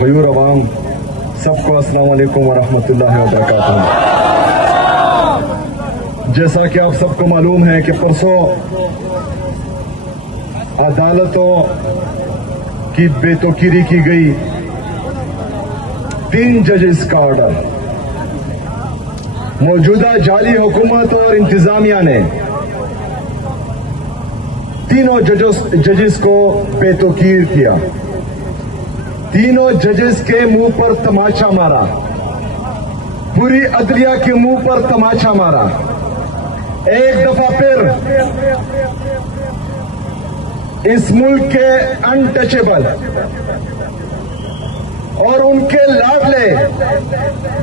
غیور عوام سب کو السلام علیکم ورحمۃ اللہ وبرکاتہ۔ جیسا کہ آپ سب کو معلوم ہے کہ پرسوں عدالتوں کی بے توقیری کی گئی، 3 ججز کا آرڈر، موجودہ جعلی حکومت اور انتظامیہ نے تینوں ججز کو بے توقیر کیا، تینوں ججز کے منہ پر تماچا مارا، پوری عدلیہ کے منہ پر تماچا مارا۔ ایک دفعہ پھر اس ملک کے انٹچیبل اور ان کے لاڈلے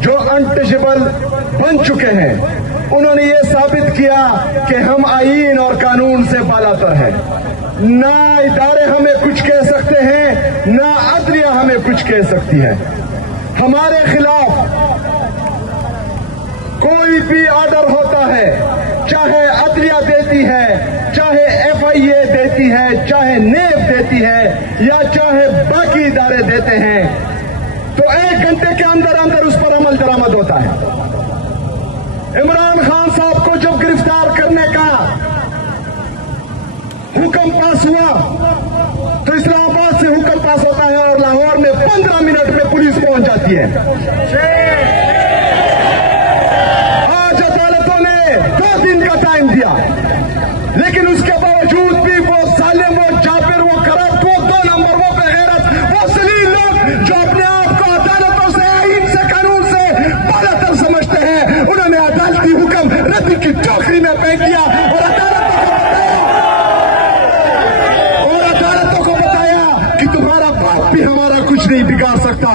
جو انٹچیبل بن چکے ہیں، انہوں نے یہ ثابت کیا کہ ہم آئین اور قانون سے بالاتر ہیں۔ نہ ادارے ہمیں کچھ کہہ سکتے ہیں، نہ عدلیہ ہمیں کچھ کہہ سکتی ہے۔ ہمارے خلاف کوئی بھی آرڈر ہوتا ہے، چاہے عدلیہ دیتی ہے، چاہے FIA دیتی ہے، چاہے نیب دیتی ہے، یا چاہے باقی ادارے دیتے ہیں، تو 1 گھنٹے کے اندر اندر اس پر عمل درآمد ہوتا ہے۔ عمران خان صاحب کو جب گرفتار کرنے کا حکم پاس ہوا تو اسلام آباد سے حکم پاس ہوتا ہے اور لاہور میں 15 منٹ میں پولیس پہنچ جاتی ہے۔ آج عدالتوں نے 2 دن کا ٹائم دیا، لیکن اس کے باوجود بھی وہ ظالم، وہ جابر، وہ کرپٹ، وہ 2 نمبر، وہ بغیرت، وہ ذلیل لوگ جو اپنے آپ کو عدالتوں سے، آئین سے، قانون سے بالاتر سمجھتے ہیں، انہوں نے عدالتی حکم ردی کی ٹوکری میں پھینک دیا اور عدالتوں کو بتایا کہ تمہارا باپ بھی ہمارا کچھ نہیں بگاڑ سکتا۔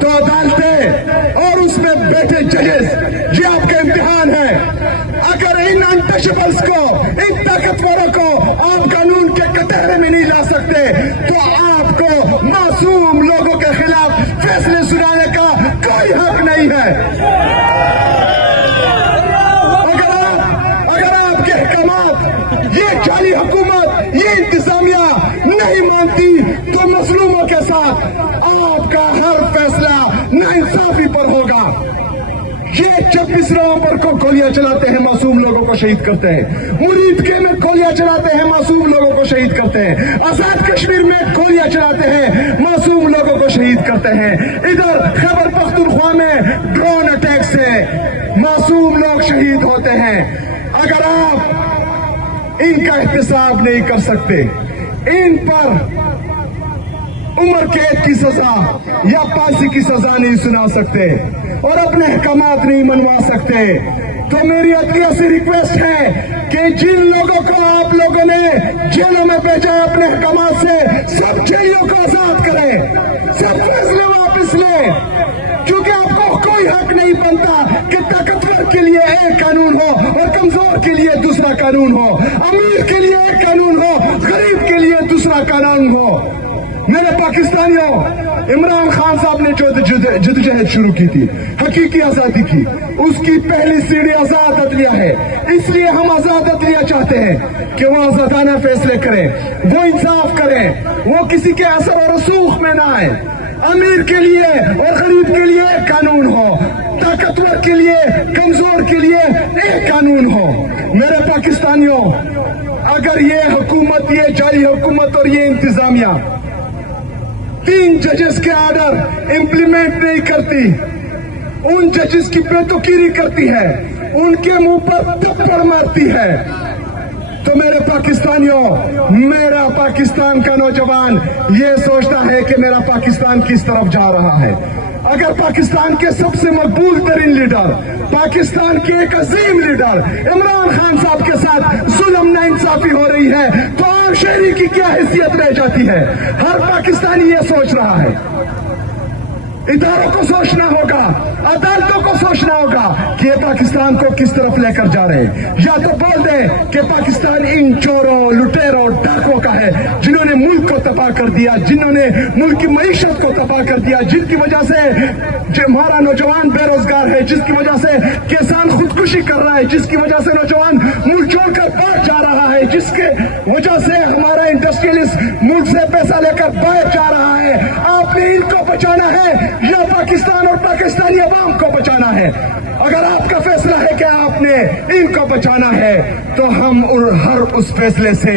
تو عدالتیں اور اس میں بیٹھے ججز، یہ آپ کا امتحان ہے۔ اگر ان انٹچیبلز کو، ان طاقتوروں کو آپ قانون کے کٹہرے میں نہیں لا سکتے تو آپ کو معصوم لوگوں کے خلاف فیصلے سنانے کا کوئی حق نہیں ہے۔ اگر آپ کے احکامات یہ جعلی حکومت، یہ انتظامیہ نہیں مانتی تو مظلوموں کے ساتھ آپ کا ہر فیصلہ ناانصافی پر ہوگا۔ یہ 26 نومبر کو گولیاں چلاتے ہیں، معصوم لوگوں کو شہید کرتے ہیں۔ مرید کے میں گولیاں چلاتے ہیں، معصوم لوگوں کو شہید کرتے ہیں۔ آزاد کشمیر میں گولیاں چلاتے ہیں، معصوم لوگوں کو شہید کرتے ہیں۔ ادھر خیبر پختونخوا میں ڈرون اٹیک سے معصوم لوگ شہید ہوتے ہیں۔ اگر آپ ان کا احتساب نہیں کر سکتے، ان پر عمر قید کی سزا یا پھانسی کی سزا نہیں سنا سکتے اور اپنے احکامات نہیں منوا سکتے، تو میری عدلیہ سے ریکویسٹ ہے کہ جن لوگوں کو آپ لوگوں نے جیلوں میں بھیجا ہے، اپنے احکامات سے سب جیلوں کو آزاد کریں، سب فیصلے واپس لیں، کیونکہ آپ کو کوئی حق نہیں بنتا کہ طاقتور کے لیے ایک قانون ہو اور کمزور کے لیے دوسرا قانون ہو، امیر کے لیے ایک قانون ہو، غریب کے لیے دوسرا قانون ہو۔ میرے پاکستانیوں، عمران خان صاحب نے جو جدوجہد شروع کی تھی، حقیقی آزادی کی، اس کی پہلی سیڑھی آزاد عدلیہ ہے۔ اس لیے ہم آزاد عدلیہ چاہتے ہیں کہ وہ آزادانہ فیصلے کریں، وہ انصاف کریں، وہ کسی کے اثر و رسوخ میں نہ آئے۔ امیر کے لیے اور غریب کے لیے ایک قانون ہو، طاقتور کے لیے، کمزور کے لیے ایک قانون ہو۔ میرے پاکستانیوں، اگر یہ حکومت، یہ جعلی حکومت اور یہ انتظامیہ 3 ججز کے آرڈر امپلیمنٹ نہیں کرتی، ان ججز کی بے توقیری کرتی ہے، ان کے منہ پر تھپڑ مارتی ہے، تو میرے پاکستانیوں، میرا پاکستان کا نوجوان یہ سوچتا ہے کہ میرا پاکستان کس طرف جا رہا ہے۔ اگر پاکستان کے سب سے مقبول ترین لیڈر، پاکستان کے ایک عظیم لیڈر عمران خان صاحب کے ساتھ ظلم ناانصافی ہو رہی ہے تو عام شہری کی کیا حیثیت رہ جاتی ہے؟ ہر پاکستانی یہ سوچ رہا ہے۔ اداروں کو سوچنا ہوگا، عدالتوں کو سوچنا ہوگا کہ یہ پاکستان کو کس طرف لے کر جا رہے ہیں۔ یا تو بول دیں کہ پاکستان ان چوروں، لٹیروں، ڈاکوں کا ہے جنہوں نے ملک کو تباہ کر دیا، جنہوں نے ملک کی معیشت کو تباہ کر دیا، جن کی وجہ سے ہمارا نوجوان بے روزگار ہے، جس کی وجہ سے کسان خودکشی خودکشی کر رہا ہے، جس کی وجہ سے نوجوان ملک چھوڑ کر باہر جا رہا ہے، جس کی وجہ سے ہمارا انڈسٹریلسٹ ملک سے پیسہ لے کر باہر جا رہا ہے. آپ نے ان کو بچانا ہے یا پاکستان اور پاکستانی عوام کو بچانا ہے؟ اگر آپ کا فیصلہ ہے کہ آپ نے ان کو بچانا ہے تو ہم ہر اس فیصلے سے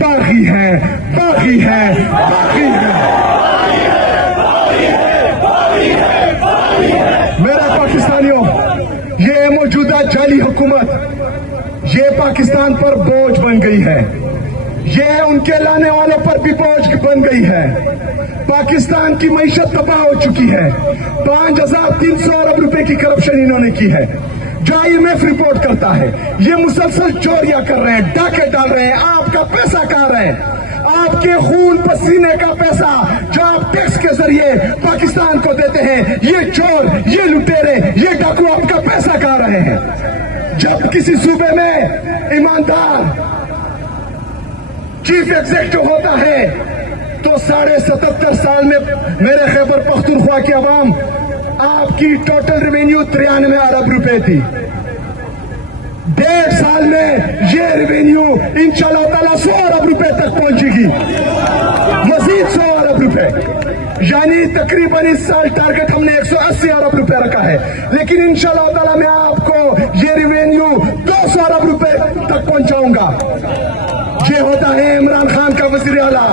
باغی ہیں، باغی ہیں، باغی ہیں. میرے پاکستانیوں، یہ موجودہ جعلی حکومت یہ پاکستان پر بوجھ بن گئی ہے، یہ ان کے لانے والوں پر بھی بوجھ بن گئی ہے. پاکستان کی معیشت تباہ ہو چکی ہے. 5300 ارب روپے کی کرپشن انہوں نے کی ہے، جو IMF رپورٹ کرتا ہے. یہ مسلسل چوریاں کر رہے ہیں، ڈاکے ڈال رہے ہیں. آپ کا پیسہ کہاں رہے؟ آپ کے خون پسینے کا پیسہ جو آپ ٹیکس کے ذریعے پاکستان کو دیتے ہیں، یہ چور، یہ لٹیرے، یہ ڈاکو آپ کا پیسہ کہاں رہے ہیں؟ جب کسی صوبے میں ایماندار چیف ایگزیکٹو ہوتا ہے تو 77.5 سال میں میرے خیبر پختونخوا کی عوام آپ کی ٹوٹل ریونیو 93 ارب روپے تھی. 1.5 سال میں یہ ریونیو انشاءاللہ تعالیٰ 100 ارب روپے تک پہنچے گی، مزید 100 ارب روپے. یعنی تقریباً اس سال ٹارگٹ ہم نے 180 ارب روپے رکھا ہے، لیکن انشاءاللہ تعالیٰ میں آپ کو یہ ریونیو 200 ارب روپے تک پہنچاؤں گا. یہ ہوتا ہے عمران خان کا وزیر اعلیٰ،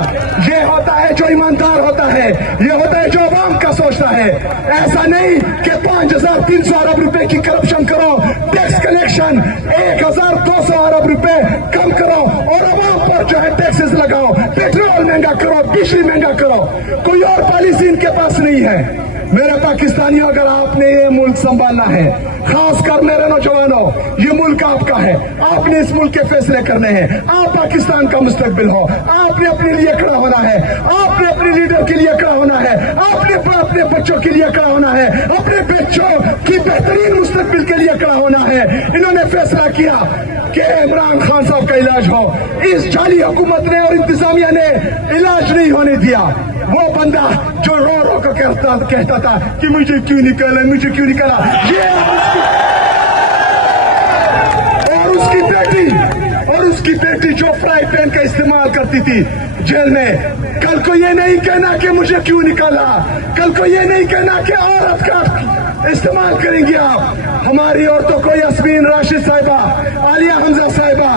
یہ ہوتا ہے جو ایماندار ہوتا ہے، یہ ہوتا ہے جو عوام کا سوچتا ہے. ایسا نہیں کہ 5300 ارب روپے کی کرپشن کرو، ٹیکس کلیکشن 1200 ارب روپے کم کرو اور عوام پر جو ہے ٹیکسز لگاؤ، پیٹرول مہنگا کرو، بجلی مہنگا کرو. کوئی اور پالیسی ان کے پاس نہیں ہے. میرے پاکستانیوں، اگر آپ نے یہ ملک سنبھالنا ہے، خاص کر میرے نوجوانوں، یہ ملک آپ کا ہے. آپ نے اس ملک کے فیصلے کرنے ہیں. آپ پاکستان کا مستقبل ہو. آپ نے اپنے لیے کھڑا ہونا ہے. آپ نے اپنے لیڈر کے لیے کھڑا ہونا ہے. آپ نے اپنے بچوں کے لیے کھڑا ہونا ہے. اپنے بچوں کی بہترین مستقبل کے لیے کھڑا ہونا ہے. انہوں نے فیصلہ کیا کہ عمران خان صاحب کا علاج ہو. اس جعلی حکومت نے اور انتظامیہ نے علاج نہیں ہونے دیا. وہ بندہ جو رو رو کر کہتا تھا کہ مجھے کیوں نکالا، مجھے کیوں نکالا، اور اس کی بیٹی جو فرائی پین کا استعمال کرتی تھی جیل میں، کل کو یہ نہیں کہنا کہ مجھے کیوں نکالا، کل کو یہ نہیں کہنا کہ عورت کا استعمال کریں گے آپ. ہماری عورتوں کو یاسمین راشد صاحبہ، عالیہ حمزہ صاحبہ،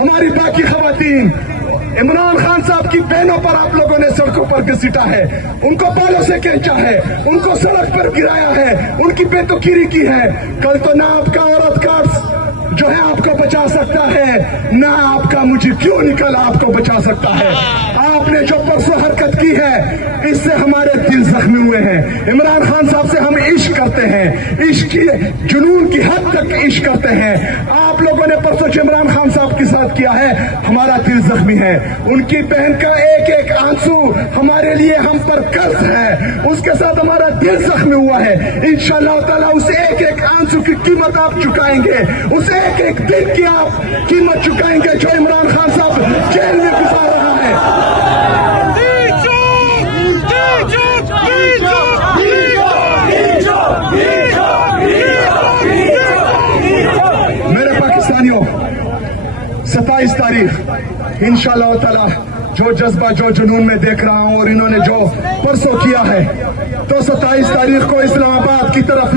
ہماری باقی خواتین، عمران خان صاحب کی بہنوں پر آپ لوگوں نے سڑکوں پر گھسیٹا ہے، ان کو بالوں سے کھینچا ہے، ان کو سڑک پر گرایا ہے، ان کی بے توقیری کی ہے. کل تو نہ آپ کا عورت کا جو ہے آپ کو بچا سکتا ہے، نہ آپ کا مجھے کیوں نکلا آپ کو بچا سکتا ہے. آپ نے جو پرسوں حرکت کی ہے، اس سے ہمارے دل زخمی ہوئے ہیں. عمران خان صاحب سے ہم عشق کرتے ہیں، عشق کی جنون کی حد تک عشق کرتے ہیں. آپ لوگوں نے پرسوں جو عمران خان صاحب کے ساتھ کیا ہے، ہمارا دل زخمی ہے. ان کی بہن کا ایک ایک آنسو ہمارے لیے ہم پر قرض ہے، اس کے ساتھ ہمارا دل زخمی ہوا ہے. انشاءاللہ تعالیٰ اس ایک ایک آنسو کی قیمت آپ چکائیں گے، اس ایک ایک دن کی آپ قیمت چکائیں گے جو عمران خان صاحب جیل میں گزار رہا ہے. میرے پاکستانیوں، 27 تاریخ انشاءاللہ تعالی جو جذبہ جو جنون میں دیکھ رہا ہوں اور انہوں نے جو پرسوں کیا ہے، تو 27 تاریخ کو اسلام آباد کی طرف